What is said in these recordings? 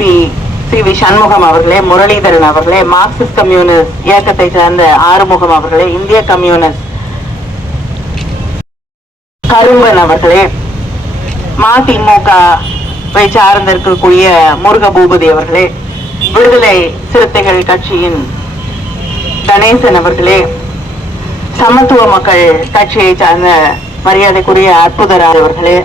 B. C. We. Shanmugam அவர்களே முரளிதரன் அவர்களே Marxist communist இயக்கத்தை சார்ந்த ஆறுமுகம் அவர்களே இந்திய கம்யூனிஸ்ட் கரும்பன் அவர்களே மதிமுக சார்ந்திருக்கக்கூடிய முருக பூபதி அவர்களே விடுதலை சிறுத்தைகள் கட்சியின் கணேசன் அவர்களே சமத்துவ மக்கள் கட்சியை சார்ந்த மரியாதைக்குரிய அற்புதராஜ் அவர்களே.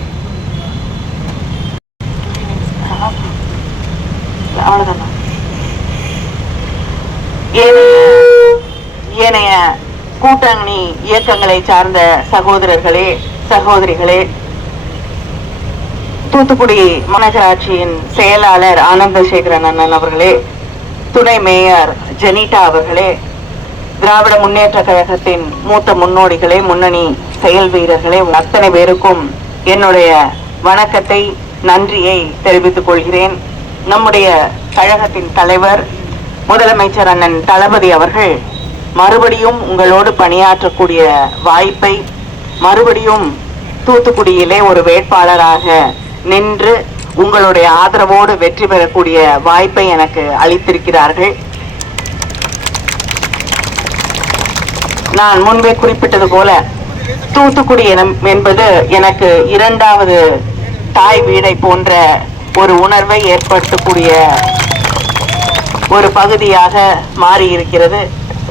ஏனைய- கூட்டணி இயக்கங்களை சார்ந்த சகோதரர்களே சகோதரிகளே தூத்துக்குடி மாநகராட்சியின் செயலாளர் ஆனந்தசேகரன் அண்ணன் அவர்களே துணை மேயர் ஜெனிட்டா அவர்களே திராவிட முன்னேற்ற கழகத்தின் மூத்த முன்னோடிகளே முன்னணி செயல் வீரர்களே அத்தனை பேருக்கும் என்னுடைய வணக்கத்தை நன்றியை தெரிவித்துக் கொள்கிறேன். நம்முடைய கழகத்தின் தலைவர் முதலமைச்சர் அண்ணன் தளபதி அவர்கள் மறுபடியும் உங்களோடு பணியாற்றக்கூடிய வாய்ப்பை மறுபடியும் தூத்துக்குடியிலே ஒரு வேட்பாளராக நின்று உங்களுடைய ஆதரவோடு வெற்றி பெறக்கூடிய வாய்ப்பை எனக்கு அளித்திருக்கிறார்கள். நான் முன்பே குறிப்பிட்டது போல தூத்துக்குடி என்பது எனக்கு இரண்டாவது தாய் வீடை போன்ற ஒரு உணர்வை ஏற்படுத்தக்கூடிய ஒரு பகுதியாக மாறி இருக்கிறது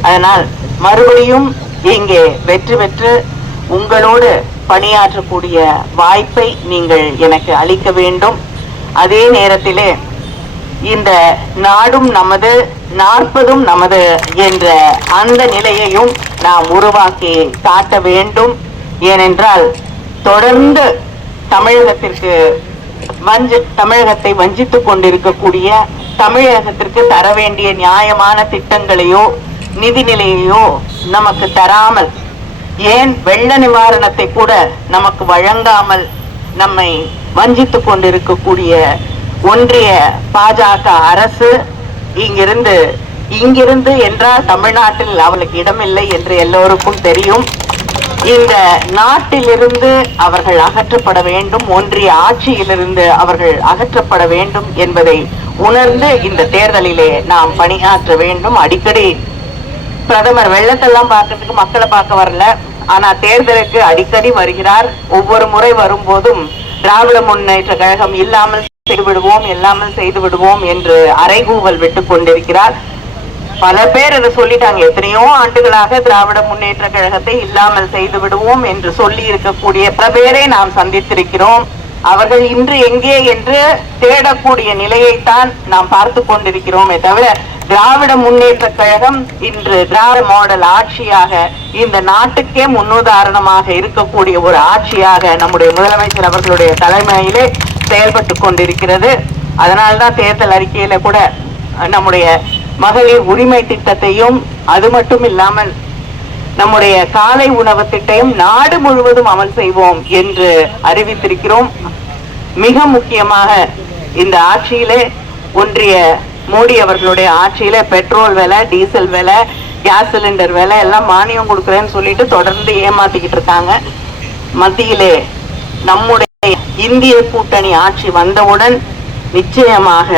அதனால் மறுபடியும் இங்கே வெற்றி பெற்று உங்களோடு பணியாற்றக்கூடிய வாய்ப்பை நீங்கள் எனக்கு அளிக்க வேண்டும். அதே நேரத்திலே இந்த நாடும் நமது நாற்பதும் நமது என்ற அந்த நிலையையும் நாம் உருவாக்கி காட்ட வேண்டும். ஏனென்றால் தொடர்ந்து தமிழகத்திற்கு வஞ்சி தமிழகத்தை வஞ்சித்துக் கொண்டிருக்கக்கூடிய தமிழகத்திற்கு தர வேண்டிய நியாயமான திட்டங்களையோ நிதிநிலையோ நமக்கு தராமல் ஏன் வெள்ள நிவாரணத்தை கூட நமக்கு வழங்காமல் நம்மை வஞ்சித்துக் கொண்டிருக்கக்கூடிய ஒன்றிய பாஜக அரசு இங்கிருந்து இங்கிருந்து என்றால் தமிழ்நாட்டில் அவளுக்கு இடமில்லை என்று எல்லோருக்கும் தெரியும். இந்த நாட்டிலிருந்து அவர்கள் அகற்றப்பட வேண்டும் ஒன்றிய ஆட்சியிலிருந்து அவர்கள் அகற்றப்பட வேண்டும் என்பதை உணர்ந்து இந்த தேர்தலிலே நாம் பணியாற்ற வேண்டும். அடிக்கடி பிரதமர் வெள்ளத்தெல்லாம் பார்க்கறதுக்கு மக்களை பார்க்க வரல. ஆனா தேர்தலுக்கு அடிக்கடி வருகிறார். ஒவ்வொரு முறை வரும்போதும் திராவிட முன்னேற்ற கழகம் இல்லாமல் செய்து விடுவோம் இல்லாமல் செய்து விடுவோம் என்று அறைகூவல் விட்டுக் கொண்டிருக்கிறார். பல பேர் அதை சொல்லிட்டாங்க. எத்தனையோ ஆண்டுகளாக திராவிட முன்னேற்ற கழகத்தை இல்லாமல் செய்து விடுவோம் என்று சொல்லி இருக்கக்கூடிய பிரபேரை பேரை நாம் சந்தித்திருக்கிறோம். அவர்கள் இன்று எங்கே என்று தேடக்கூடிய நிலையைத்தான் நாம் பார்த்து கொண்டிருக்கிறோமே தவிர திராவிட முன்னேற்ற கழகம் இன்று திராவிட மாடல் ஆட்சியாக இந்த நாட்டுக்கே முன்னுதாரணமாக இருக்கக்கூடிய ஒரு ஆட்சியாக நம்முடைய முதலமைச்சர் அவர்களுடைய தலைமையிலே செயல்பட்டு கொண்டிருக்கிறது. அதனால்தான் தேர்தல் அறிக்கையில கூட நம்முடைய மகளிர் உரிமை திட்டத்தையும் அது மட்டும் இல்லாமல் நம்முடைய காலை உணவு திட்டம் நாடு முழுவதும் அமல் செய்வோம் என்று அறிவித்திருக்கிறோம். மிக முக்கியமாக இந்த ஆட்சியிலே ஒன்றிய மோடி அவர்களுடைய ஆட்சியில பெட்ரோல் விலை டீசல் விலை கேஸ் சிலிண்டர் விலை எல்லாம் மானியம் கொடுக்குறேன்னு சொல்லிட்டு தொடர்ந்து ஏமாத்திக்கிட்டு இருக்காங்க. மத்தியிலே நம்முடைய இந்திய கூட்டணி ஆட்சி வந்தவுடன் நிச்சயமாக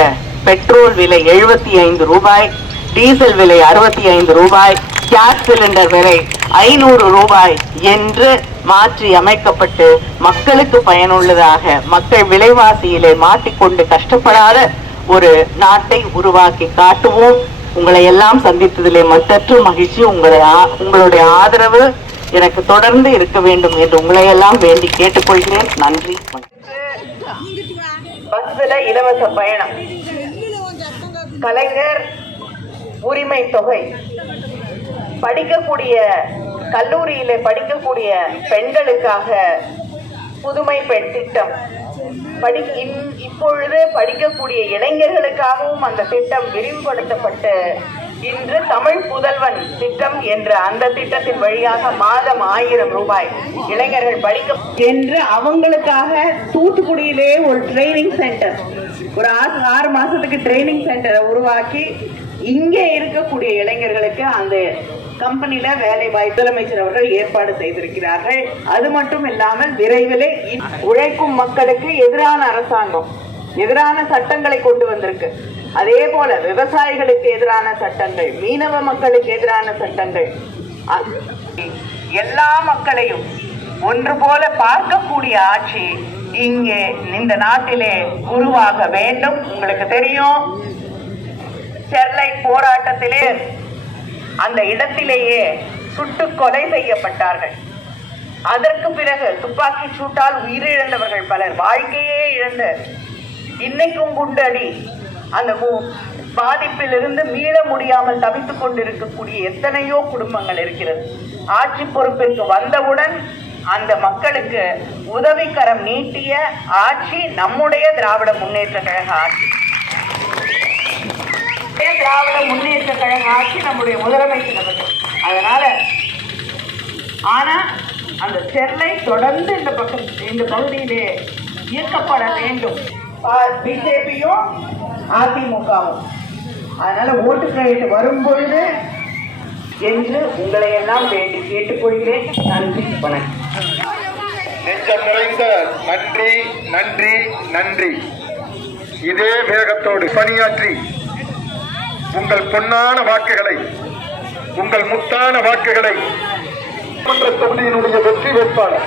பெட்ரோல் விலை எழுபத்தி ஐந்து ரூபாய் டீசல் விலை அறுபத்தி ஐந்து ரூபாய் கேஸ் சிலிண்டர் விலை ஐநூறு ரூபாய் என்று மாற்றி அமைக்கப்பட்டு மக்களுக்கு பயனுள்ளதாக மக்கள் விலைவாசியிலே மாட்டிக்கொண்டு கஷ்டப்படாத ஒரு நாட்டை உருவாக்கி காட்டுவோம். உங்களை எல்லாம் சந்தித்ததிலே மற்றற்று மகிழ்ச்சி. உங்களை உங்களுடைய ஆதரவு எனக்கு தொடர்ந்து இருக்க வேண்டும் என்று உங்களை எல்லாம் வேண்டி கேட்டுக்கொள்கிறேன். நன்றி. பஸ்ல இலவச பயணம். கலைஞர் உரிமை தொகை. படிக்கக்கூடிய கல்லூரியில படிக்கக்கூடிய பெண்களுக்காக புதுமை பெண் திட்டம். படி இன்- இப்பொழுது படிக்கக்கூடிய இளைஞர்களுக்காகவும் அந்த திட்டம் விரிவுபடுத்தப்பட்டு இன்று தமிழ் புதல்வன் திட்டம் என்ற அந்த திட்டத்தின் வழியாக மாதம் ஆயிரம் ரூபாய் இளைஞர்கள் படிக்க என்று அவங்களுக்காக தூத்துக்குடியிலே ஒரு ட்ரைனிங் சென்டர் ஒரு ஆறு ஆறு மாசத்துக்கு ட்ரைனிங் சென்டரை உருவாக்கி இங்கே இருக்கக்கூடிய இளைஞர்களுக்கு அந்த கம்பெனில வேலை வாய்ப்பு முதலமைச்சர் அவர்கள் ஏற்பாடு செய்திருக்கிறார்கள். அது மட்டும் இல்லாமல் விரைவிலே இ- உழைக்கும் மக்களுக்கு எதிரான அரசாங்கம் எதிரான சட்டங்களை கொண்டு வந்திருக்கு. அதே போல விவசாயிகளுக்கு எதிரான சட்டங்கள் மீனவ மக்களுக்கு எதிரான சட்டங்கள். எல்லா மக்களையும் ஒன்று போல பார்க்கக்கூடிய ஆட்சி இங்கே இந்த நாட்டிலே உருவாக வேண்டும். உங்களுக்கு தெரியும் ஸ்டெர்லைட் போராட்டத்திலே அந்த இடத்திலேயே சுட்டு கொலை செய்யப்பட்டார்கள். அதற்கு பிறகு துப்பாக்கி சூட்டால் உயிரிழந்தவர்கள் பலர் வாழ்க்கையே இழந்து இன்னைக்கும் குண்டடி அந்த பாதிப்பிலிருந்து மீள முடியாமல் தவித்துக் கொண்டிருக்கக்கூடிய எத்தனையோ குடும்பங்கள் இருக்கிறது. ஆட்சி பொறுப்பிற்கு வந்தவுடன் அந்த மக்களுக்கு உதவிக்கரம் நீட்டிய ஆட்சி நம்முடைய திராவிட முன்னேற்ற கழக ஆட்சி. திராவிட முன்னேற்ற கழக ஆட்சி நம்முடைய முதலமைச்சர் அவர்கள். அதனால ஆனா அந்த செல்லை தொடர்ந்து இந்த பக்கம் இந்த பகுதியிலே இயக்கப்பட வேண்டும். பிஜேபியும் அதிமுகவும். அதனால ஓட்டு கையெழுத்து வரும் பொழுது என்று உங்களை எல்லாம் வேண்டி கேட்டுக்கொள்கிறேன். நன்றி வணக்கம். நெஞ்சம் நிறைந்த நன்றி நன்றி நன்றி. இதே வேகத்தோடு பணியாற்றி உங்கள் பொன்னான வாக்குகளை உங்கள் முத்தான வாக்குகளை. தொகுதியினுடைய வெற்றி வேட்பாளர்